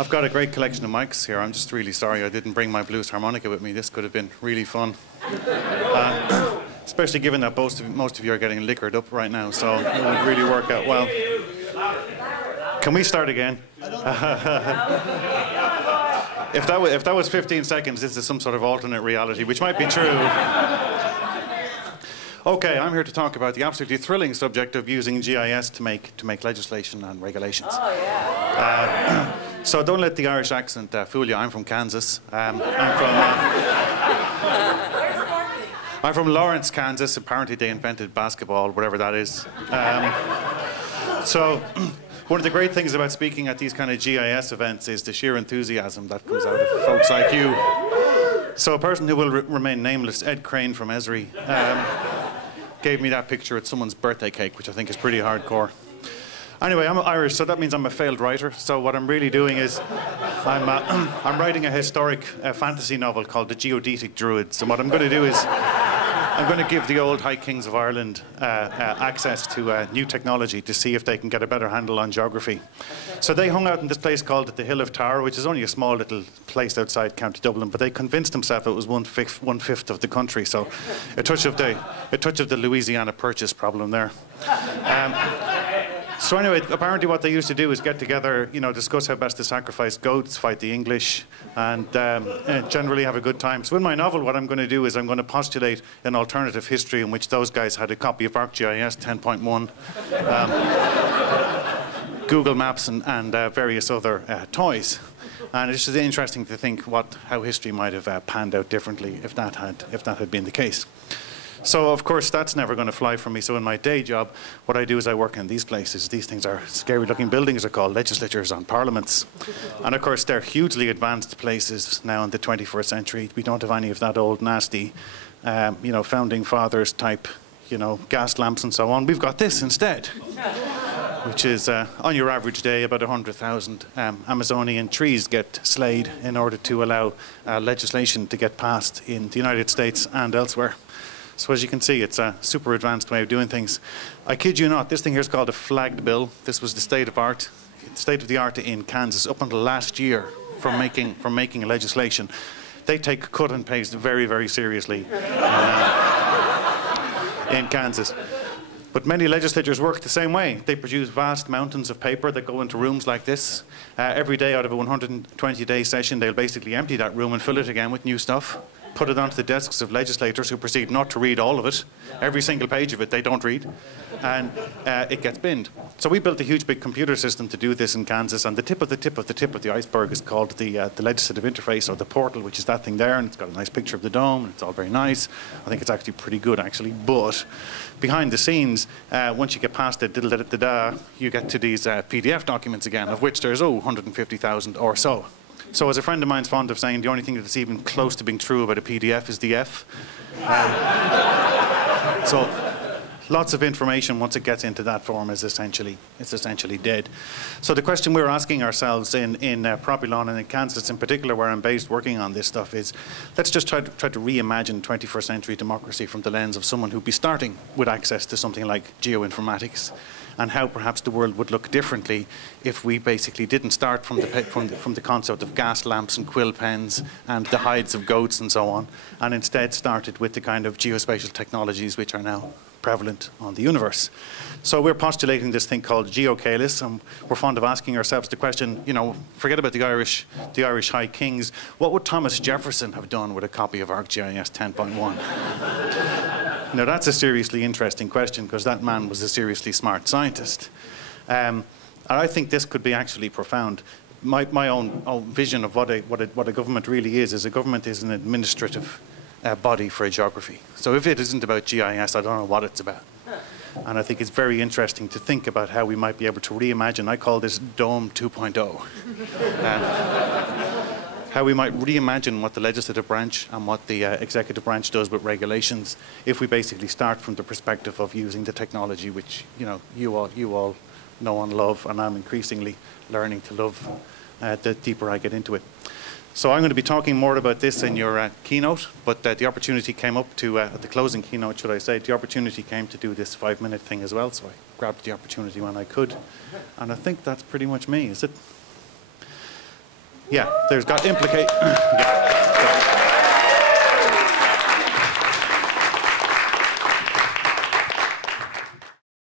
I've got a great collection of mics here. I'm just really sorry I didn't bring my blues harmonica with me. This could have been really fun. Especially given that most of you are getting liquored up right now, so it would really work out well. Can we start again? If that was 15 seconds, this is some sort of alternate reality, which might be true. Okay, I'm here to talk about the absolutely thrilling subject of using GIS to make legislation and regulations. Oh, yeah. So don't let the Irish accent fool you. I'm from Kansas. I'm from Lawrence, Kansas. Apparently they invented basketball, whatever that is. So one of the great things about speaking at these kind of GIS events is the sheer enthusiasm that comes out of folks like you. So a person who will remain nameless, Ed Crane from Esri, gave me that picture at someone's birthday cake, which I think is pretty hardcore. Anyway, I'm Irish, so that means I'm a failed writer. So what I'm really doing is I'm writing a historic fantasy novel called The Geodetic Druids. And what I'm going to do is I'm going to give the old High Kings of Ireland access to new technology to see if they can get a better handle on geography. So they hung out in this place called the Hill of Tara, which is only a small little place outside County Dublin, but they convinced themselves it was one-fifth of the country. So a touch of the Louisiana Purchase problem there. So anyway, apparently what they used to do is get together, you know, discuss how best to sacrifice goats, fight the English, and generally have a good time. So in my novel, what I'm going to do is I'm going to postulate an alternative history in which those guys had a copy of ArcGIS 10.1, Google Maps, and various other toys. And it's just interesting to think how history might have panned out differently if that had been the case. So, of course, that's never going to fly for me. So in my day job, what I do is I work in these places. These things are scary-looking buildings. Are called legislatures and parliaments. And, of course, they're hugely advanced places now in the 21st century. We don't have any of that old, nasty, you know, founding fathers type, you know, gas lamps and so on. We've got this instead, which is, on your average day, about 100,000 Amazonian trees get slayed in order to allow legislation to get passed in the United States and elsewhere. So as you can see, it's a super advanced way of doing things. I kid you not, this thing here is called a flagged bill. This was the state of the art in Kansas up until last year from making legislation. They take cut and paste very, very seriously in Kansas. But many legislatures work the same way. They produce vast mountains of paper that go into rooms like this. Every day out of a 120-day session, they'll basically empty that room and fill it again with new stuff. Put it onto the desks of legislators who proceed not to read all of it. Every single page of it they don't read. And it gets binned. So we built a huge big computer system to do this in Kansas, and the tip of the iceberg is called the legislative interface, or the portal, which is that thing there, and it's got a nice picture of the dome, and it's all very nice. I think it's actually pretty good, actually. But behind the scenes, once you get past it, you get to these PDF documents again, of which there's 150,000 or so. So as a friend of mine's fond of saying, the only thing that's even close to being true about a PDF is the F. So lots of information, once it gets into that form, is essentially dead. So the question we're asking ourselves in Propylon and in Kansas in particular, where I'm based working on this stuff, is let's just try to reimagine 21st century democracy from the lens of someone who'd be starting with access to something like geoinformatics, and how perhaps the world would look differently if we basically didn't start from the concept of gas lamps and quill pens and the hides of goats and so on, and instead started with the kind of geospatial technologies which are now prevalent on the universe. So we're postulating this thing called geocalis, and we're fond of asking ourselves the question, you know, forget about the Irish High Kings, what would Thomas Jefferson have done with a copy of ArcGIS 10.1? Now that's a seriously interesting question, because that man was a seriously smart scientist. And I think this could be actually profound. My own vision of what a government really is a government is an administrative body for a geography. So if it isn't about GIS, I don't know what it's about. And I think it's very interesting to think about how we might be able to reimagine. I call this Dome 2.0. How we might reimagine what the legislative branch and what the executive branch does with regulations if we basically start from the perspective of using the technology which, you know, you all know and love, and I'm increasingly learning to love the deeper I get into it. So I'm going to be talking more about this in your keynote, but the opportunity came up to, at the closing keynote, should I say, the opportunity came to do this 5-minute thing as well, so I grabbed the opportunity when I could. And I think that's pretty much me, is it? Yeah, there's got implication. Yeah.